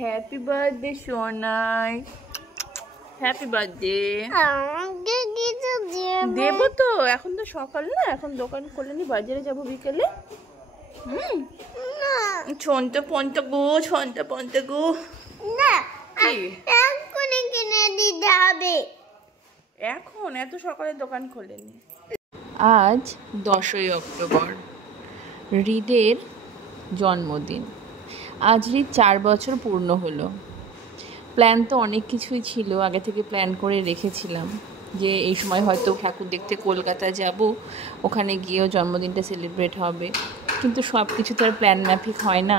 Happy birthday Sonai, happy birthday. দেবো তো, এখন তো সকাল না, এখন দোকান খোলেনি, বাজারে যাবো বিকেলে। ছন্তা পন্তা গো, ছন্তা পন্তা গো। এখন এত সকালে দোকান খোলেনি। আজ 10ই অক্টোবর, হৃদের জন্মদিন। আজ হৃদ 4 বছর পূর্ণ হলো। প্ল্যান তো অনেক কিছুই ছিল, আগে থেকে প্ল্যান করে রেখেছিলাম যে এই সময় হয়তো ঠাকুর দেখতে কলকাতা যাব, ওখানে গিয়েও জন্মদিনটা সেলিব্রেট হবে, কিন্তু সব কিছু তো আর প্ল্যান মাফিক হয় না।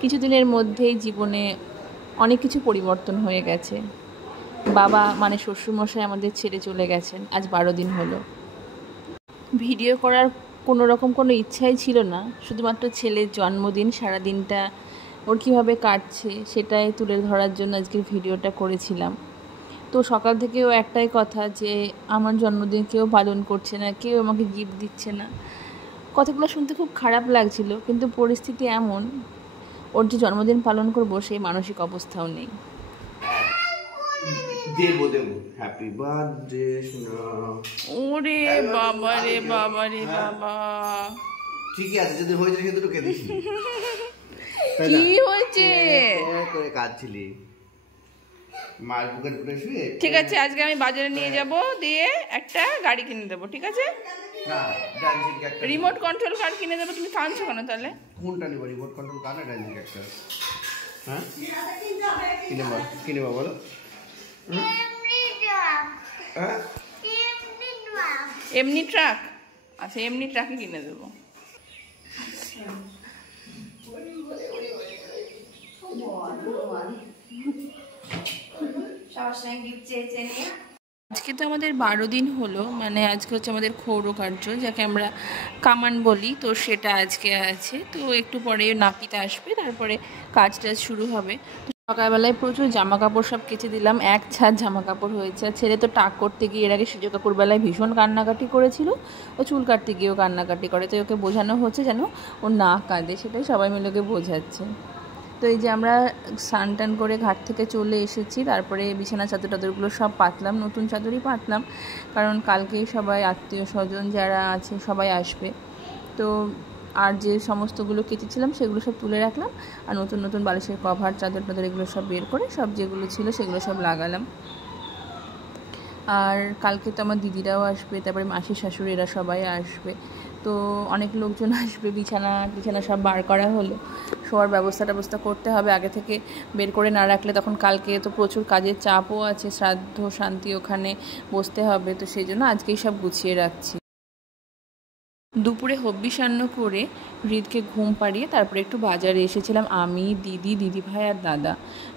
কিছুদিনের মধ্যেই জীবনে অনেক কিছু পরিবর্তন হয়ে গেছে। বাবা মানে শ্বশুরমশাই আমাদের ছেড়ে চলে গেছেন, আজ 12 দিন হলো। ভিডিও করার কোনো রকম কোনো ইচ্ছাই ছিল না, শুধুমাত্র ছেলের জন্মদিন, সারাদিনটা ওর কীভাবে কাটছে সেটাই তুলে ধরার জন্য আজকের ভিডিওটা করেছিলাম। তো সকাল থেকেও একটাই কথা যে আমার জন্মদিন কেউ পালন করছে না, কেউ আমাকে গিফট দিচ্ছে না। কথাগুলো শুনতে খুব খারাপ লাগছিল, কিন্তু পরিস্থিতি এমন, ওর যে জন্মদিন পালন করবো সেই মানসিক অবস্থাও নেই। দেবো হ্যাপি বার্থডে সোনা। ওরে বাবা রে বাবা রে বাবা, ঠিকই আছে, যদি হয়েছে কিন্তু তোকে দিছি। কি হয়েছে? করে কাঁদছিলি মার বুকের উপরে শুয়ে। ঠিক আছে, আজকে আমি বাজারে নিয়ে যাব, দিয়ে একটা গাড়ি কিনে দেবো, ঠিক আছে? না, ডান্সিং একটা রিমোট কন্ট্রোল কার কিনে দেবো। তুমি কাঁদছো কেন তাহলে? কোনটা নিব? রিমোট কন্ট্রোল কার না ডান্সিং একটা? হ্যাঁ, কিনে বলো। এমনি ট্রাক? আচ্ছা, এমনি ট্রাকই কিনে দেবো। আজকে তো আমাদের 12 দিন হলো, মানে আজকে হচ্ছে আমাদের ক্ষৌর কার্য, যাকে আমরা কামান বলি, তো সেটা আজকে আছে। তো একটু পরে নাপিত আসবে, তারপরে কাজ টাজ শুরু হবে। সকালবেলায় প্রচুর জামা কাপড় সব কেচে দিলাম, এক ছাদ জামা কাপড় হয়েছে। আর ছেলে তো টাক করতে গিয়ে এর আগে সেজো কাকুর বেলায় ভীষণ কান্নাকাটি করেছিল, ও চুল কাটতে গিয়েও কান্নাকাটি করে, তো ওকে বোঝানো হচ্ছে যেন ও না কাঁদে, সেটাই সবাই মিলে ওকে বোঝাচ্ছে। তো এই যে আমরা স্নান টান করে ঘাট থেকে চলে এসেছি, তারপরে বিছানা চাদর টাদরগুলো সব পাতলাম, নতুন চাদরই পাতলাম, কারণ কালকেই সবাই আত্মীয় স্বজন যারা আছে সবাই আসবে। তো আর যে সমস্তগুলো কেচেছিলাম সেগুলো সব তুলে রাখলাম, আর নতুন নতুন বালিশের কভার চাদর টাদর এগুলো সব বের করে সব যেগুলো ছিল সেগুলো সব লাগালাম। আর কালকে তো আমার দিদিরাও আসবে, তারপরে মাসির শাশুড়ি, এরা সবাই আসবে, তো অনেক লোকজন আসবে। বিছানা সব বার করা হলো, শোয়ার ব্যবস্থা করতে হবে, আগে থেকে বের করে না রাখলে তখন কালকে তো প্রচুর কাজের চাপও আছে, শ্রাদ্ধ শান্তি ওখানে বসতে হবে, তো সেই জন্য আজকেই সব গুছিয়ে রাখছি। দুপুরে হব্বিসান্ন করে হৃদকে ঘুম পাড়িয়ে তারপরে একটু বাজারে এসেছিলাম আমি, দিদি ভাই আর দাদা।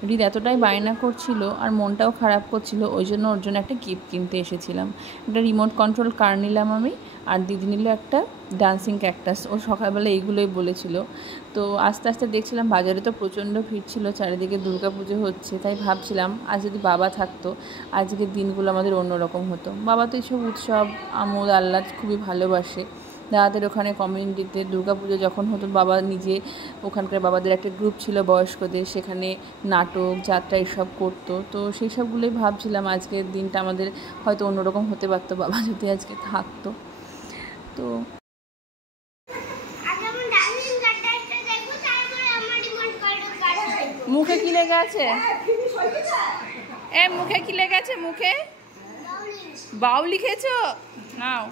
হৃদ এতটাই বায়না করছিল আর মনটাও খারাপ করছিল, ওই জন্য ওর জন্য একটা গিফট কিনতে এসেছিলাম। একটা রিমোট কন্ট্রোল কার নিলাম আমি, আর দিদি নিল একটা ডান্সিং ক্যাকটাস। ও সকালবেলা এইগুলোই বলেছিল। তো আস্তে আস্তে দেখছিলাম বাজারে তো প্রচণ্ড ভিড় ছিল, চারিদিকে দুর্গাপুজো হচ্ছে, তাই ভাবছিলাম আজ যদি বাবা থাকতো আজকের দিনগুলো আমাদের অন্যরকম হতো। বাবা তো এইসব উৎসব আমোদ আহ্লাদ খুবই ভালোবাসে। দাদাদের ওখানে কমিউনিটিতে দুর্গাপুজো যখন হতো, বাবা নিজে ওখানকার বাবাদের একটা গ্রুপ ছিল বয়স্কদের, সেখানে নাটক যাত্রা এসব করতো। তো সেই সবগুলোই ভাবছিলাম আজকের দিনটা আমাদের হয়তো অন্যরকম হতে পারতো বাবা যদি আজকে থাকতো। তো মুখে কি লেগে আছে? মুখে কি লেগে আছে? মুখে বাউলি খেয়েছো? নাও।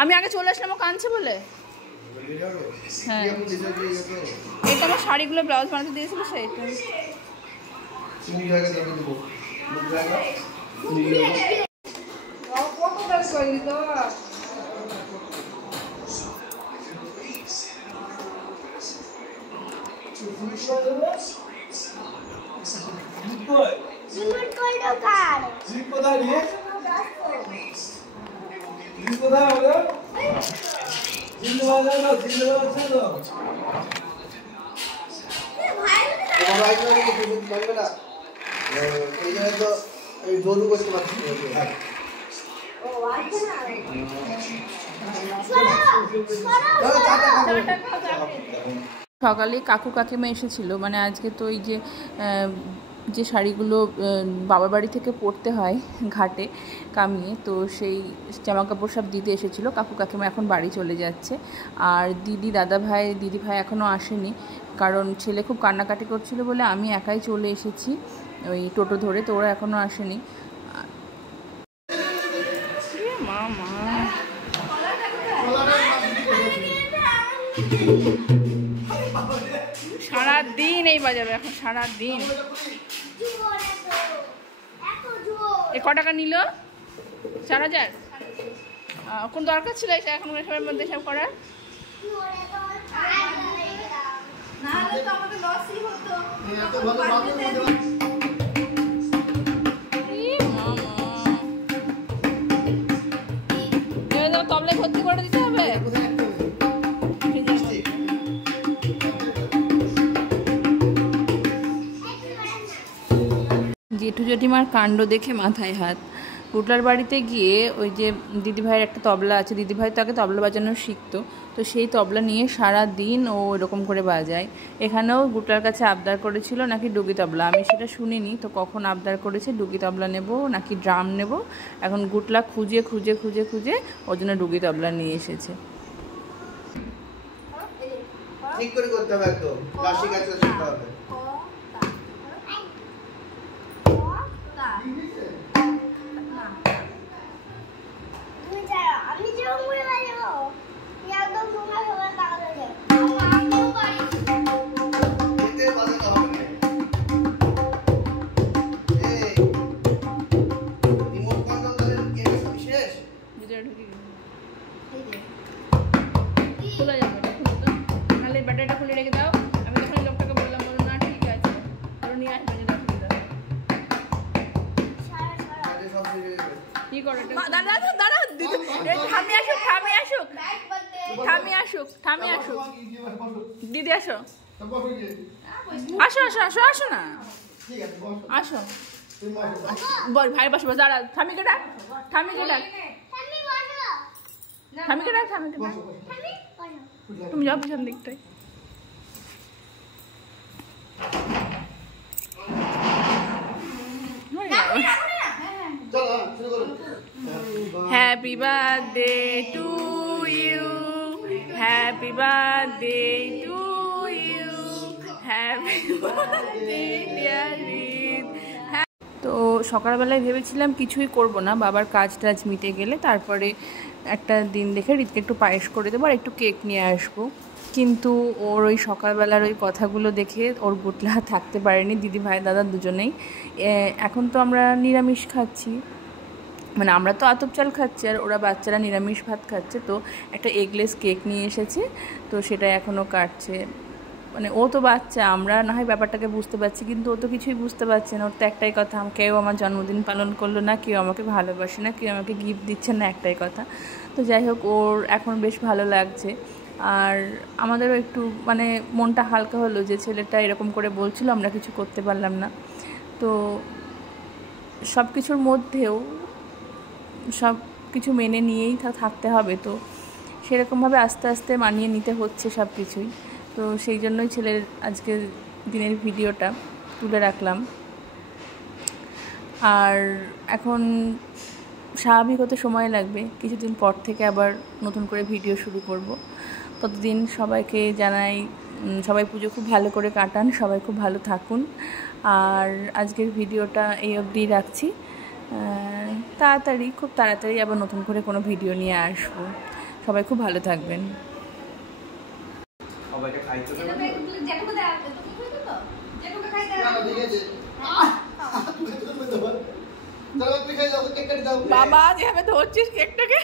আমি আগে চলে আসলাম, ও কাঁদছে বলে। হ্যাঁ, এটা আমার শাড়িগুলো ব্লাউজ বানাতে দিয়েছিল সেইটা। করতে পারছি। সকালে কাকু কাকিমা এসেছিলো, মানে আজকে তো এই যে যে শাড়িগুলো বাবার বাড়ি থেকে পরতে হয় ঘাটে কামিয়ে, তো সেই জামাকাপড় সব দিতে এসেছিলো। কাকু কাকিমা এখন বাড়ি চলে যাচ্ছে। আর দিদি ভাই এখনও আসেনি, কারণ ছেলে খুব কান্নাকাটি করছিল বলে আমি একাই চলে এসেছি ওই টোটো ধরে, তো ওরা এখনও আসেনি। সারাদিন এই বাজারে, এখন সারাদিন। এ ক টাকা নিল? 4000। কোন দরকার ছিল এখন এসবের মধ্যে সব করার? তবলায় ভর্তি করে দিতে হবে। জেঠু জেঠিমার কাণ্ড দেখে মাথায় হাত। গুটলার বাড়িতে গিয়ে ওই যে দিদিভাইয়ের একটা তবলা আছে, দিদিভাই তো আগে তবলা বাজানো শিখতো, তো সেই তবলা নিয়ে সারা দিন ও এরকম করে বাজায়। এখানেও গুটলার কাছে আবদার করেছিল নাকি ডুগি তবলা, আমি সেটা শুনিনি, তো কখন আবদার করেছে ডুগি তবলা নেব নাকি ড্রাম নেব। এখন গুটলা খুঁজে খুঁজে খুঁজে খুঁজে ওর জন্য ডুগি তবলা নিয়ে এসেছে। ঠিক করে করতে হবে, একদম ক্লাসিক আছে শিখতে হবে। খোলা যাবে না, খুলে দাও, নাহলে ব্যাটারিটা খুলে রেখে দাও। আমি তখন লোকটাকে বললাম, বলো না ঠিক আছে, ওরা নিয়ে আসবে, যেটা খুলে দাও। কি করে দাঁড়া দাঁড়া, থামি আসুক থামি আসুক থামি আসুক থামি আসুক, দিদি আসো আসো আসো আসো আসো না, আসো বল ভাই বসো, দাঁড়া, থামিকে ডাক, থামিকে ডাক, থামিকে ডাক, থামিকে ডাক। তুমি যাও পিছন দিকটায়। Happy birthday to you, happy birthday to you, happy birthday dear Rid. তো সকালবেলায় ভেবেছিলাম কিছুই করব না, বাবার কাজ টাজ মিটে গেলে তারপরে একটা দিন দেখে রিদকে একটু পায়েস করে দেবো আর একটু কেক নিয়ে আসবো। কিন্তু ওর ওই সকালবেলার ওই কথাগুলো দেখে ওর গুটলা থাকতে পারেনি, দিদি ভাই দাদা দুজনেই। এখন তো আমরা নিরামিষ খাচ্ছি, মানে আমরা তো আতপ চাল খাচ্ছি আর ওরা বাচ্চারা নিরামিষ ভাত খাচ্ছে, তো একটা এগলেস কেক নিয়ে এসেছে, তো সেটা এখনও কাটছে। মানে ও তো বাচ্চা, আমরা না হয় ব্যাপারটাকে বুঝতে পারছি, কিন্তু ও তো কিছুই বুঝতে পারছে না। ওর তো একটাই কথা, কেউ আমার জন্মদিন পালন করলো না, কেউ আমাকে ভালোবাসে না, কেউ আমাকে গিফট দিচ্ছে না, একটাই কথা। তো যাই হোক, ওর এখন বেশ ভালো লাগছে। আর আমাদেরও একটু মানে মনটা হালকা হলো যে ছেলেটা এরকম করে বলছিল, আমরা কিছু করতে পারলাম না। তো সব কিছুর মধ্যেও সব কিছু মেনে নিয়েই থাকতে হবে, তো সেরকমভাবে আস্তে আস্তে মানিয়ে নিতে হচ্ছে সব কিছুই। তো সেই জন্যই ছেলের আজকের দিনের ভিডিওটা তুলে রাখলাম। আর এখন স্বাভাবিক হতে সময় লাগবে, কিছুদিন পর থেকে আবার নতুন করে ভিডিও শুরু করব। ততদিন সবাইকে জানাই, সবাই পুজো খুব ভালো করে কাটান, সবাই খুব ভালো থাকুন। আর আজকের ভিডিওটা এই অবধি রাখছি। খুব তাড়াতাড়ি আবার নতুন করে কোনো ভিডিও নিয়ে আসবো। সবাই খুব ভালো থাকবেন। বাবা যেভাবে ধরছিস কেকটাকে